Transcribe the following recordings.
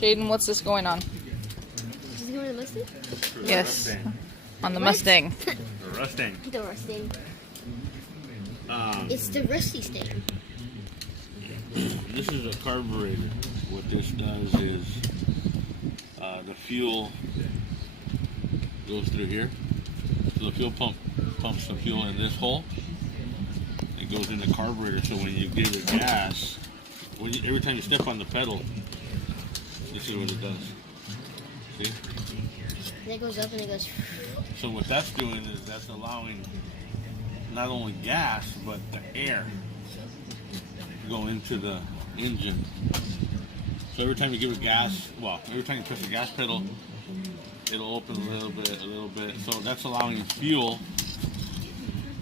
Jaden, what's this going on? Is it going to the Mustang? Yes. Mustang. On the What? Mustang. The Mustang. The rusting. It's the rusty stain. This is a carburetor. What this does is the fuel goes through here. So the fuel pump pumps the fuel in this hole. It goes in the carburetor. So when you give it gas, every time you step on the pedal, this is what it does. See? And it goes up and it goes. So what that's doing is that's allowing not only gas but the air to go into the engine. So every time you give it gas, every time you push the gas pedal, it'll open a little bit. So that's allowing fuel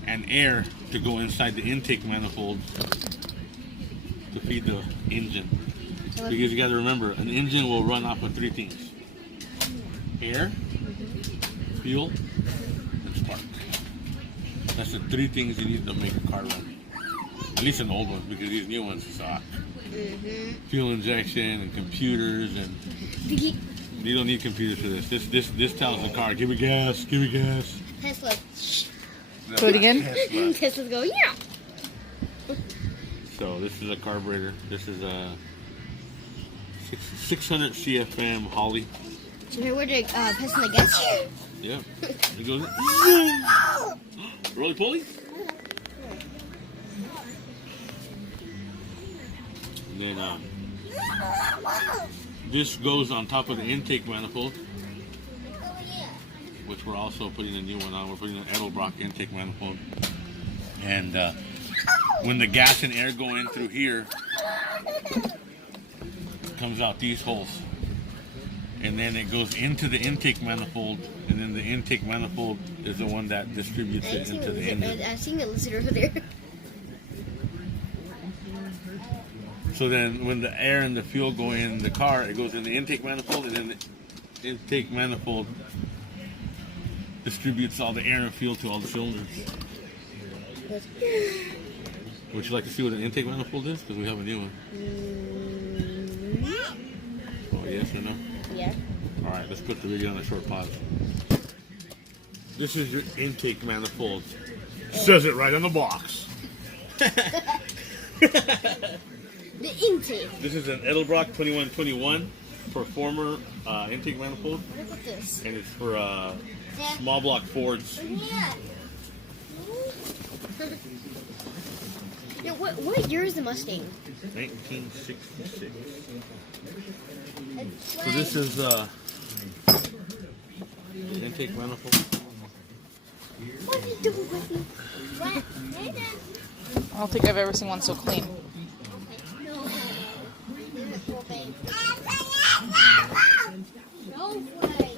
and air to go inside the intake manifold to feed the engine. Because you got to remember, an engine will run off of three things: air, fuel, and spark. That's the three things you need to make a car run. At least an old one, because these new ones suck. Fuel injection and computers, and you don't need computers for this. This tells the car, give me gas, give me gas. Tesla. Do it again? Tesla's go, yeah. So this is a carburetor. This is a 600 CFM Holly. So here we're testing the gas. Yep. It goes. Roly poly. And then this goes on top of the intake manifold, which we're also putting a new one on. We're putting an Edelbrock intake manifold. And when the gas and air go in through here, it comes out these holes. And then it goes into the intake manifold, and then the intake manifold is the one that distributes it into the engine. I've seen the lizard over there. So then when the air and the fuel go in the car, it goes in the intake manifold, and then the intake manifold distributes all the air and fuel to all the cylinders. Would you like to see what an intake manifold is? Because we have a new one. Oh, yes or no? Yeah. All right, let's put the video on a short pause. This is your intake manifold. Says it right on the box. The intake. This is an Edelbrock 2121 Performer intake manifold. Look at this. And it's for small block Fords. Yeah. Now, what year is the Mustang? 1966. So this is intake manifold. What are you doing with me? What? I don't think I've ever seen one so clean. No way.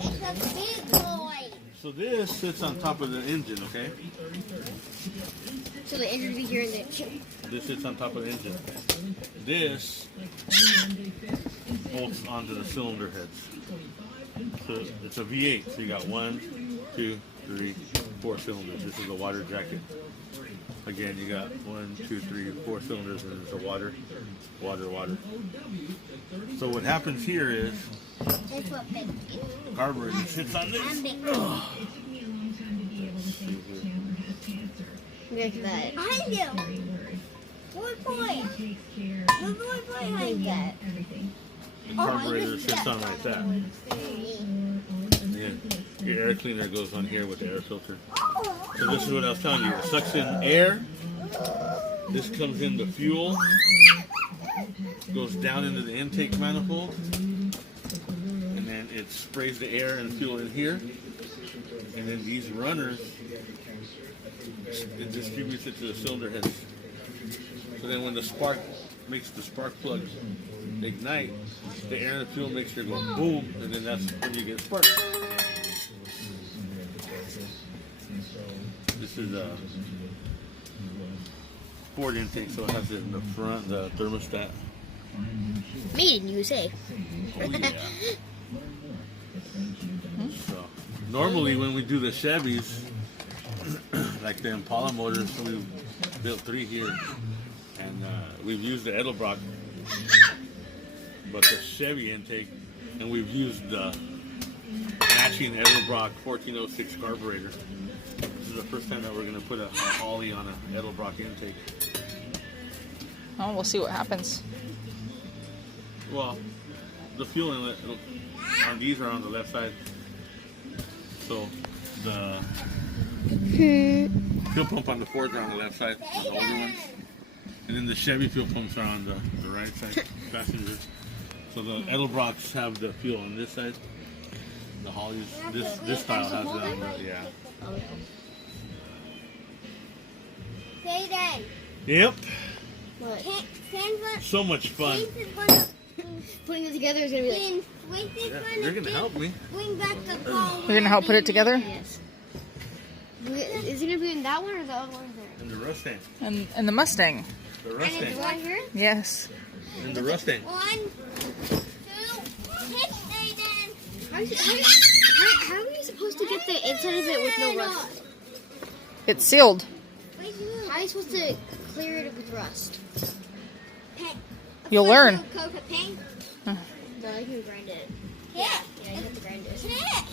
It's a big boy. So this sits on top of the engine, okay? So the engine will be here in the... This sits on top of the engine. This bolts onto the cylinder heads. So it's a V8, so you got 1, 2, 3, 4 cylinders. This is a water jacket. Again, you got 1, 2, 3, 4 cylinders, and it's a water. So what happens here is That's what big. the carburetor sits on this. I'm big. Look at that. Behind you. Good boy. Good boy behind that. The carburetor sits on like that. And then your air cleaner goes on here with the air filter. So this is what I was telling you. It sucks in air. This comes in the fuel. Goes down into the intake manifold. And then it sprays the air and fuel in here. And then these runners, it distributes it to the cylinder heads. So then when the spark makes the spark plug ignite, the air and the fuel makes it go boom, and then that's when you get sparks. This is a Ford intake, so it has it in the front, the thermostat. Made in USA. Oh yeah. So normally when we do the Chevys, like the Impala motors, we built 3 here. And we've used the Edelbrock, but the Chevy intake, and we've used the matching Edelbrock 1406 carburetor. This is the first time that we're going to put a Ollie on an Edelbrock intake. Oh, we'll see what happens. Well, the fuel inlet on these are on the left side, so the fuel pump on the Fords are on the left side, on the older ones, and then the Chevy fuel pumps are on the right side, passenger. So the Edelbrocks have the fuel on this side. The Hollies, this style has it on the, yeah. Say then. Yep. What? So much fun. Putting it together is gonna be like. Yeah, you're gonna help me. Bring back the ball. You're gonna help put it together? Yes. Is it gonna be in that one or the other one there? And the Mustang. And the Mustang. The And Mustang. it's right here? Yes. And the Mustang. 1, 2, hit Aiden. How are you supposed to get the inside of it with no rust? It's sealed. How are you supposed to clear it with rust? You'll learn. Coca paint. No, I can grind it. Yeah. Yeah, you have to grind it. Hit.